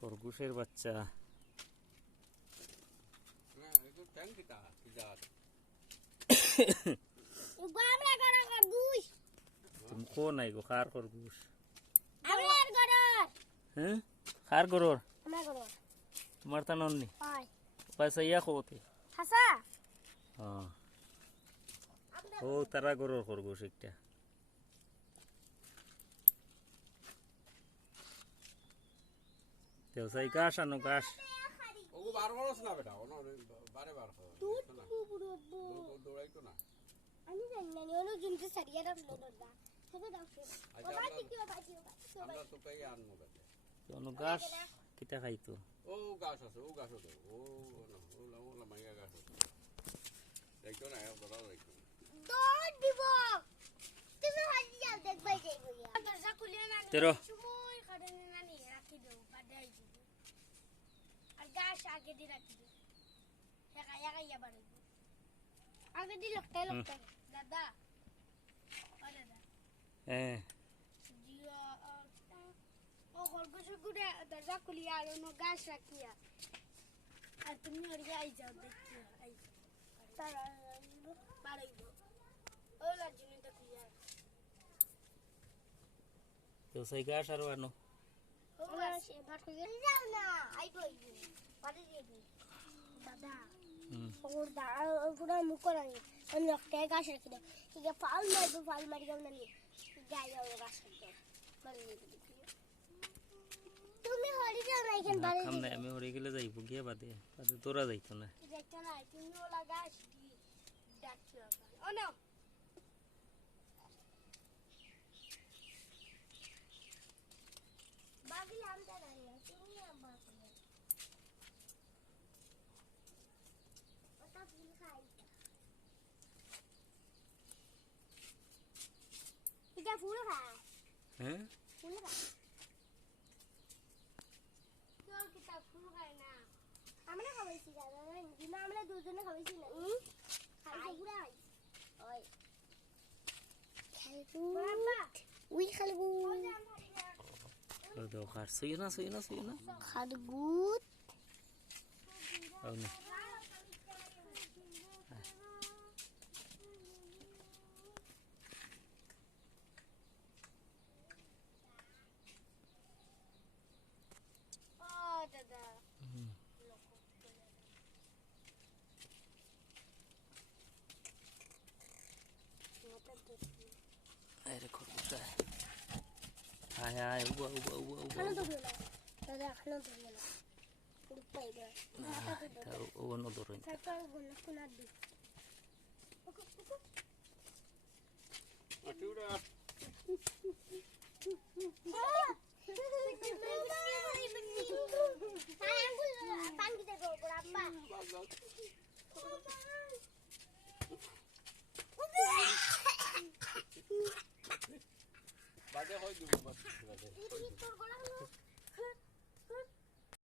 খরগোশের বাচ্চা। আমরা তুমি কো নাই গো খার খরগোশ হ্যাঁ? খার গরর? আমার তোমার তা নন্নি। পয়সা ইয়া কোতে হাসা? হ্যাঁ ও তারা গরর খরগোশ একটা। দেওসাই গাছ আনো গাছ ওগো বার করছ না বেটা ওনো বারে বার কর। দুধ না। পুরো দৌড়াইতো না। আমি জানি না ওনো জুনতে সারিয়া রাখল না সেটা দাও আচ্ছা, বাবা কি বাবা বাবা আমরা তো কাই আনব বেটা। কোনো গাছ কিটা খাইতো? ও গাছ আছে ও গাছ আছে। ও না ও লা ও লা মাইয়া গাছ আছে। দেখো না এ বড় দেখো দৌড় দিব। তুমি হাজি যাও দেখবাই যাইব দরজা খুলিও না তেরো। সময় কারণে না নি রাখি দেব বাদাই দিব আর গাছ আগে দি রাখি দেব একা একা ইয়া বাড়ি আগে দি লকটাই লকটাই দাদা। ও দাদা। হ্যাঁ জিও ও খরগোশ গুড়ে দরজা খুলিয়া আর অন্য গাছ রাখিয়া। আর তুমি ওদিকে আই যাও দেখতে আই তারা বাড়াইব ও গাছ আরও আনো দাদা ওর দাঁড়া পুরো মুখ করানি আমি একটা গাছ রেখে দাও ঠিক আছে ফাল মারবো ফাল মারি যাও না যাই গাছ যাবি তুমি হরি যাও না এখানে বাড়ি খাম নাই আমি হরে গেলে যাইব গিয়া বাদে। বাদে তোরা যাইতো না। দেখতে না তুমি ওলা গাছ ডাকছো ও না। এটা ফুল খায় হ্যাঁ ফুল খায় তোর কিতা ফুল খায় না আমরা খাওয়াইছি দাদা দিমা আমরা দুজনে খাওয়াইছি না খাইছে পুরা ওই খালবুট উই খালবুট তো দাও খার সুই না সুই না সুই না খালবুট Ay, dekor kita. Ay, ay, ubah, ubah, ubah, ubah. Kalau dulu lah. Dulu lah. Lupa ya. Nah, tahu uang oh, udah rendah. Saya kalau guna বাজে হয় দিব বাজে